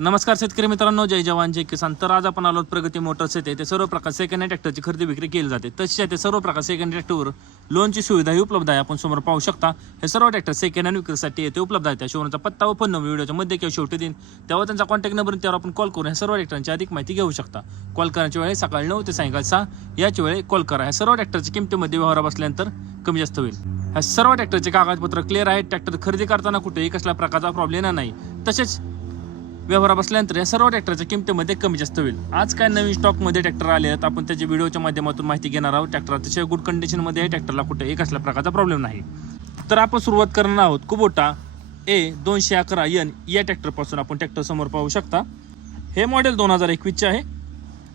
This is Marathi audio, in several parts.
नमस्कार शेतकरी मित्रांनो जय जवान जय किसान. तर आज आपण आलो प्रगती मोटर्स येते ते सर्व प्रकार सेकंड हँड ट्रॅक्टरची खरेदी विक्री केली जाते. तसेच येथे सर्व प्रकार सेकंड ट्रॅक्टरवर लोनची सुविधाही उपलब्ध आहे. आपण समोर पाहू शकता हे सर्व ट्रॅक्टर सेकंड हँड विक्रीसाठी येथे उपलब्ध आहे त्या शोरूमचा पत्ता व फोन नंबर व्हिडिओच्या मध्ये किंवा शेवटी देईन. तेव्हा त्यांचा कॉन्टॅक्ट नंबर त्यावर आपण कॉल करून ह्या सर्व ट्रॅक्टरांची अधिक माहिती घेऊ शकता. कॉल करण्याच्या वेळी सकाळी नऊ ते सायंकाळी सहा याच वेळी कॉल करा. ह्या सर्व ट्रॅक्टरच्या किमतीमध्ये व्यवहार बसल्यानंतर कमी जास्त होईल. ह्या सर्व ट्रॅक्टरचे कागदपत्र क्लिअर आहेत. ट्रॅक्टर खरेदी करताना कुठेही कसल्या प्रकारचा प्रॉब्लेम नाही. तसेच व्यवहारा बसल्यानंतर या सर्व ट्रॅक्टरच्या किमतीमध्ये कमी जास्त होईल. आज काय नवीन स्टॉकमध्ये ट्रॅक्टर आले आहेत आपण त्याच्या व्हिडिओच्या माध्यमातून माहिती घेणार आहोत. ट्रॅक्टर अतिशय गुड कंडिशनमध्ये आहे. ट्रॅक्टरला कुठे एक असल्या प्रकारचा प्रॉब्लेम नाही. तर आपण सुरुवात करणार आहोत कुबोटा ए दोनशे अकरा एन या ट्रॅक्टरपासून आपण ट्रॅक्टर समोर पाहू शकता. हे मॉडेल दोन हजार एकवीसचे आहे.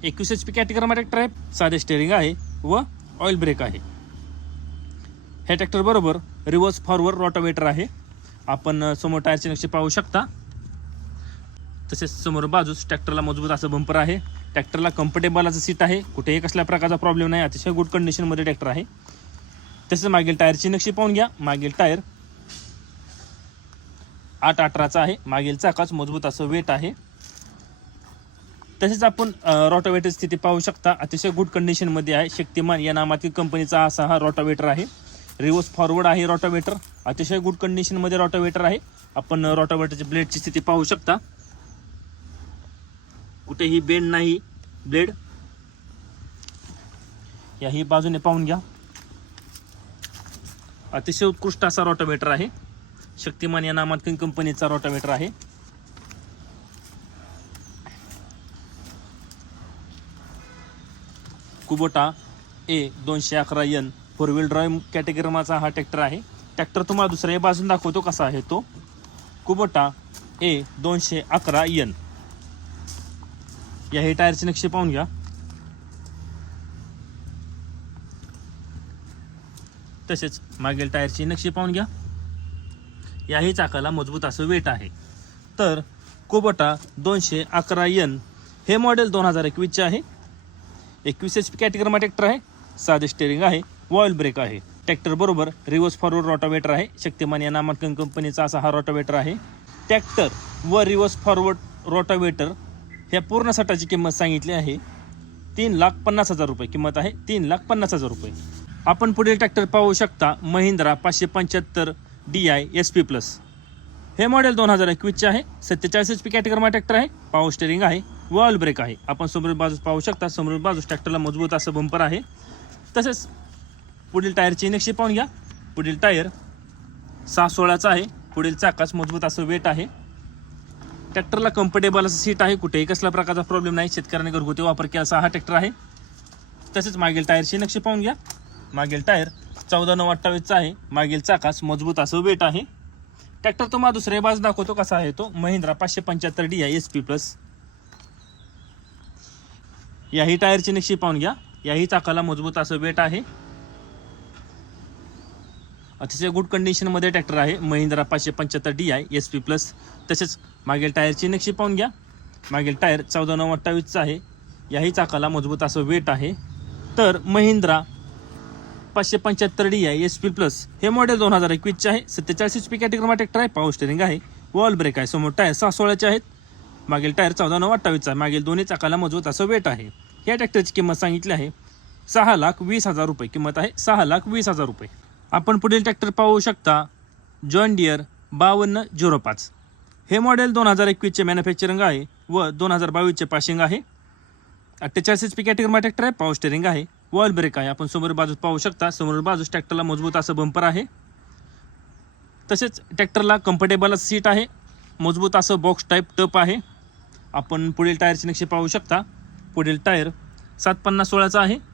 एकवीस एच पी कॅटेगरीमा ट्रॅक्टर आहे साधे स्टेअरिंग आहे व ऑइल ब्रेक आहे. ह्या ट्रॅक्टरबरोबर रिवर्स रिव्हर्स फॉरवर्ड रोटावेटर आहे. आपण समोर टायरचे नक्षी पाहू शकता. तसेच समोर बाजूस ट्रॅक्टरला मजबूत असं बंपर आहे. ट्रॅक्टरला कम्फर्टेबल असं सीट आहे. कुठेही कसल्या प्रकारचा प्रॉब्लेम नाही. अतिशय गुड कंडिशनमध्ये ट्रॅक्टर आहे. तसेच मागील टायरची नक्षी पाहून घ्या. मागील टायर आठ अठराचा आहे. मागील चाकाच मजबूत असं वेट आहे. तसेच आपण रोटावेटर स्थिती पाहू शकता. अतिशय गुड कंडिशनमध्ये आहे. शक्तिमान या नामातील कंपनीचा असा हा रोटावेटर आहे. रिव्हर्स फॉरवर्ड आहे रोटावेटर अतिशय गुड कंडिशनमध्ये रोटावेटर आहे. आपण रोटावेटरची ब्लेडची स्थिती पाहू शकता. कुठेही बेंड नाही. ब्लेड. याही बाजूने पाहून घ्या. अतिशय उत्कृष्ट असा रोटावेटर आहे. शक्तिमान या नामांकन कंपनीचा रोटावेटर आहे. कुबोटा ए दोनशे अकरा एन फोर व्हील ड्राईव्ह कॅटेगरीमाचा हा ट्रॅक्टर आहे. ट्रॅक्टर तुम्हाला दुसऱ्या बाजून दाखवतो कसा आहे तो. कुबोटा ए दोनशे अकरा एन या हे टायरचे नक्षे पाहून घ्या. तसेच मागील टायरची नक्षी पाहून घ्या. याही चाकाला मजबूत असं वेट आहे. तर कोबटा दोनशे अकरा एन हे मॉडेल दोन हजार एकवीसचे आहे. एकवीस एच पी कॅटेगरमा ट्रॅक्टर आहे. साधे स्टेअरिंग आहे. वॉईल ब्रेक आहे. ट्रॅक्टरबरोबर रिव्हर्स फॉरवर्ड रोटावेटर आहे. शक्तिमान या नामांकन कंपनीचा असा हा रोटावेटर आहे. ट्रॅक्टर व रिव्हर्स फॉरवर्ड रोटावेटर ह्या पूर्ण सटाची किंमत सांगितली आहे. तीन लाख पन्नास हजार रुपये किंमत आहे. तीन लाख पन्नास हजार रुपये. आपण पुढील ट्रॅक्टर पाहू शकता महिंद्रा पाचशे पंच्याहत्तर D I S P plus हे मॉडेल दोन हजार एकवीसचे आहे. सत्तेचाळीस एच पी कॅटेगरमा ट्रॅक्टर आहे. पावर स्टेरिंग आहे. वॉल ब्रेक आहे. आपण समोर बाजूस पाहू शकता. समोर बाजूस ट्रॅक्टरला मजबूत असं बंपर आहे. तसेच पुढील टायरची नक्षी पाहून घ्या. पुढील टायर सहा सोळाचा आहे. पुढील चाकाच मजबूत असं वेट आहे. ट्रॅक्टरला कम्फर्टेबल असं सीट आहे कुठेही कसला प्रकारचा प्रॉब्लेम नाही शेतकऱ्याने घरगुती वापर केला असा हा ट्रॅक्टर आहे. तसेच मागील टायरची नक्षी पाहून घ्या. मागील टायर चौदा नऊ अठ्ठावीसचा आहे. मागील चाकास मजबूत असं वेट आहे. ट्रॅक्टर तुम्हाला दुसरे बाज दाखवतो कसा आहे तो. महिंद्रा पाचशे पंच्याहत्तर D I S P plus याही टायरची नक्षी पाहून घ्या. याही चाकाला मजबूत असं वेट आहे. अतिशय गुड कंडिशनमध्ये ट्रॅक्टर आहे. महिंद्रा पाचशे पंच्याहत्तर D I S P plus तसेच मागील टायरची नक्षी पाहून घ्या. मागील टायर चौदा नऊ अठ्ठावीसचा आहे. याही चाकाला मजबूत असं वेट आहे. तर महिंद्रा पाचशे पंच्याहत्तर D I S P plus हे मॉडेल दोन हजार एकवीसचे आहे. सत्तेचाळीस एच पी कॅटेगरीमा ट्रॅक्टर आहे पावर स्टेरिंग आहे. वॉल ब्रेक आहे समोर टायर सहा सोळाचे आहेत. मागील टायर चौदा नऊ अठ्ठावीसचा आहे. मागील दोन्ही चाकाला मजबूत असं वेट आहे. या ट्रॅक्टरची किंमत सांगितली आहे. सहा लाख वीस हजार रुपये. किंमत आहे सहा लाख वीस हजार रुपये. आपण पुढील ट्रॅक्टर पाहू शकता. जॉन डियर बावन्न झिरो पाच. हे मॉडेल दोन हजार एकवीसचे मॅन्युफॅक्चरिंग आहे व दोन हजार बावीसचे पाशिंग आहे. अठ्ठेचाळीस एच पी कॅटेगरीमा ट्रॅक्टर आहे पाव स्टेरिंग आहे वॉल ब्रेक आहे. आपण समोर बाजूस पाहू शकता. समोर बाजूस ट्रॅक्टरला मजबूत असं बंपर आहे. तसेच ट्रॅक्टरला कम्फर्टेबल सीट आहे. मजबूत असं बॉक्स टाईप टप आहे. आपण पुढील टायरचे नक्षे पाहू शकता. पुढील टायर सात पन्नास सोळाचा आहे.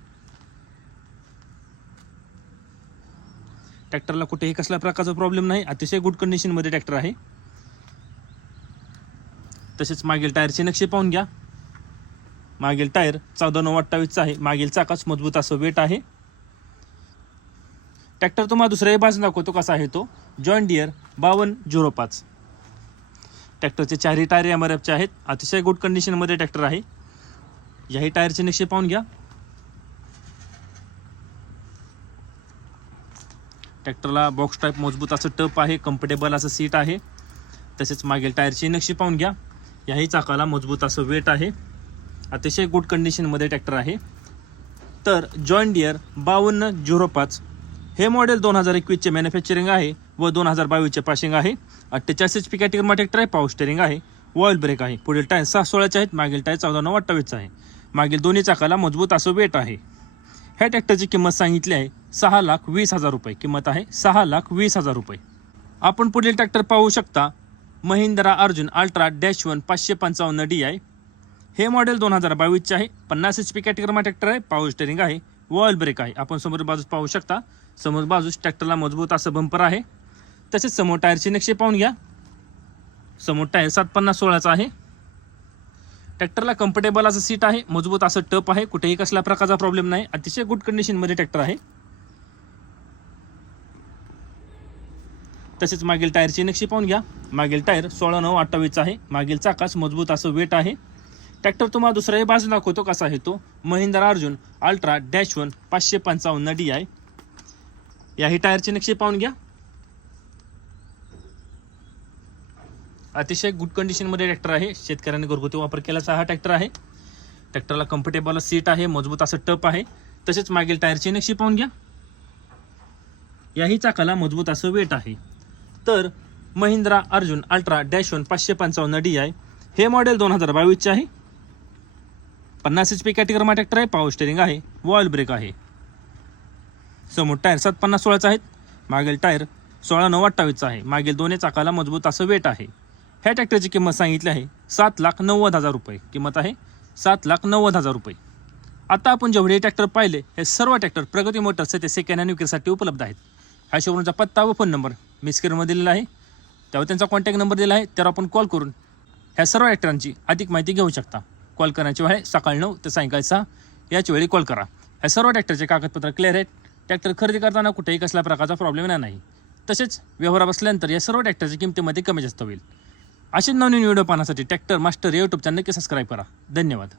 ट्रॅक्टरला कुठेही कसल्या प्रकारचा प्रॉब्लेम नाही. अतिशय गुड कंडिशनमध्ये ट्रॅक्टर आहे. तसेच मागील टायरचे नक्षे पाहून घ्या. मागील टायर चौदा नऊ अठ्ठावीसचा आहे. मागील चाकाच मजबूत असं वेट आहे. ट्रॅक्टर तुम्हाला दुसऱ्याही बाजू दाखवतो कसा आहे तो. जॉईन डिअर बावन्न झिरो पाच. ट्रॅक्टरचे चारही टायर एम आर एफचे आहेत. अतिशय गुड कंडिशनमध्ये ट्रॅक्टर आहे. याही टायरचे नक्षे पाहून घ्या. ट्रॅक्टरला बॉक्स टाईप मजबूत असं टप आहे कम्फर्टेबल असं सीट आहे. तसेच मागील टायरची नक्षी पाहून घ्या. याही चाकाला मजबूत असं वेट आहे. अतिशय गुड कंडिशनमध्ये ट्रॅक्टर आहे. तर जॉईन डिअर बावन्न झिरो पाच हे मॉडेल दोन हजार एकवीसचे मॅन्युफॅक्चरिंग आहे व दोन हजार बावीसचे पासिंग आहे. अठ्ठेचाळीस एच पी कॅटेगरीमा ट्रॅक्टर आहे पावर स्टेरिंग आहे ऑइल ब्रेक आहे. पुढील टायर सहा सोळाचे आहेत मागील टायर चौदा नऊ अठ्ठावीसचा आहे. मागील दोन्ही चाकाला मजबूत असं वेट आहे. ह्या ट्रॅक्टरची किंमत सांगितली आहे सहा लाख वीस हजार रुपये. किंमत आहे सहा लाख वीस हजार रुपये. आपण पुढील ट्रॅक्टर पाहू शकता Mahindra Arjun ultra dash one पाचशे पंचावन्न डी आय. हे मॉडेल दोन हजार बावीसचे आहे. पन्नास एच पी कॅटेगरीमा ट्रॅक्टर आहे. पॉवर स्टेरिंग आहे. वॉल ब्रेक आहे. आपण समोर बाजूस पाहू शकता. समोर बाजूस ट्रॅक्टरला मजबूत असं बंपर आहे. तसेच समोर टायरचे नक्षे पाहून घ्या. समोर टायर सात पन्नास सोळाचा आहे. ट्रॅक्टरला कम्फर्टेबल असं सीट आहे मजबूत असं टप आहे कुठेही कसल्या प्रकारचा प्रॉब्लेम नाही. अतिशय गुड कंडिशनमध्ये ट्रॅक्टर आहे. तसेच मागील टायरची नक्षी पाहून घ्या. मागील टायर सोळा नऊ अठ्ठावीसचा आहे. मागील चाकास मजबूत असं वेट आहे. ट्रॅक्टर तुम्हाला दुसराही बाजू दाखवतो कसा आहे तो. Mahindra Arjun ultra dash one पाचशे पंचावन्न डी आहे याही टायरची नक्षी पाहून घ्या. अतिशय गुड कंडिशनमध्ये ट्रॅक्टर आहे. शेतकऱ्यांनी घरगुती वापर केल्याचा हा ट्रॅक्टर आहे. ट्रॅक्टरला कम्फर्टेबल सीट आहे मजबूत असं टप आहे. तसेच मागील टायरची नक्षी पाहून घ्या. याही चाकाला मजबूत असं वेट आहे. तर Mahindra Arjun ultra dash one पाचशे पंचावन्न डी आय हे मॉडेल दोन हजार बावीसचे आहे. पन्नास एच पी कॅटेगरमा ट्रॅक्टर आहे पावर स्टेरिंग आहे वॉल ब्रेक आहे. समोर टायर सात पन्नास सोळाचा आहेत. मागील टायर सोळा नऊ अठ्ठावीसचा आहे. मागील दोन्ही चाकाला मजबूत असं वेट आहे. ह्या ट्रॅक्टरची किंमत सांगितली आहे सात लाख नव्वद हजार रुपये. किंमत आहे सात लाख नव्वद हजार रुपये. आता आपण जेवढे ट्रॅक्टर पाहिले हे सर्व ट्रॅक्टर प्रगती मोटर्स ते सेकंड हँड विक्रीसाठी उपलब्ध आहेत. ह्या शोरूमचा पत्ता व फोन नंबर मी स्क्रीनमध्ये दिलेला आहे. त्यावर त्यांचा कॉन्टॅक्ट नंबर दिला आहे. त्यावर आपण कॉल करून ह्या सर्व ट्रॅक्टरांची अधिक माहिती घेऊ शकता. कॉल करण्याची वेळ आहे. सकाळी नऊ ते सायंकाळी सहा. याच वेळी कॉल करा. ह्या सर्व ट्रॅक्टरचे कागदपत्र क्लिअर आहेत. ट्रॅक्टर खरेदी करताना कुठेही कसल्या प्रकारचा प्रॉब्लेम येणार नाही. तसेच व्यवहार बसल्यानंतर या सर्व ट्रॅक्टरच्या किमतीमध्ये कमी जास्त होईल. असेच नवनवीन व्हिडिओ पाहण्यासाठी ट्रॅक्टर मास्टर या यूट्यूब चॅनल नक्की सबस्क्राईब करा. धन्यवाद.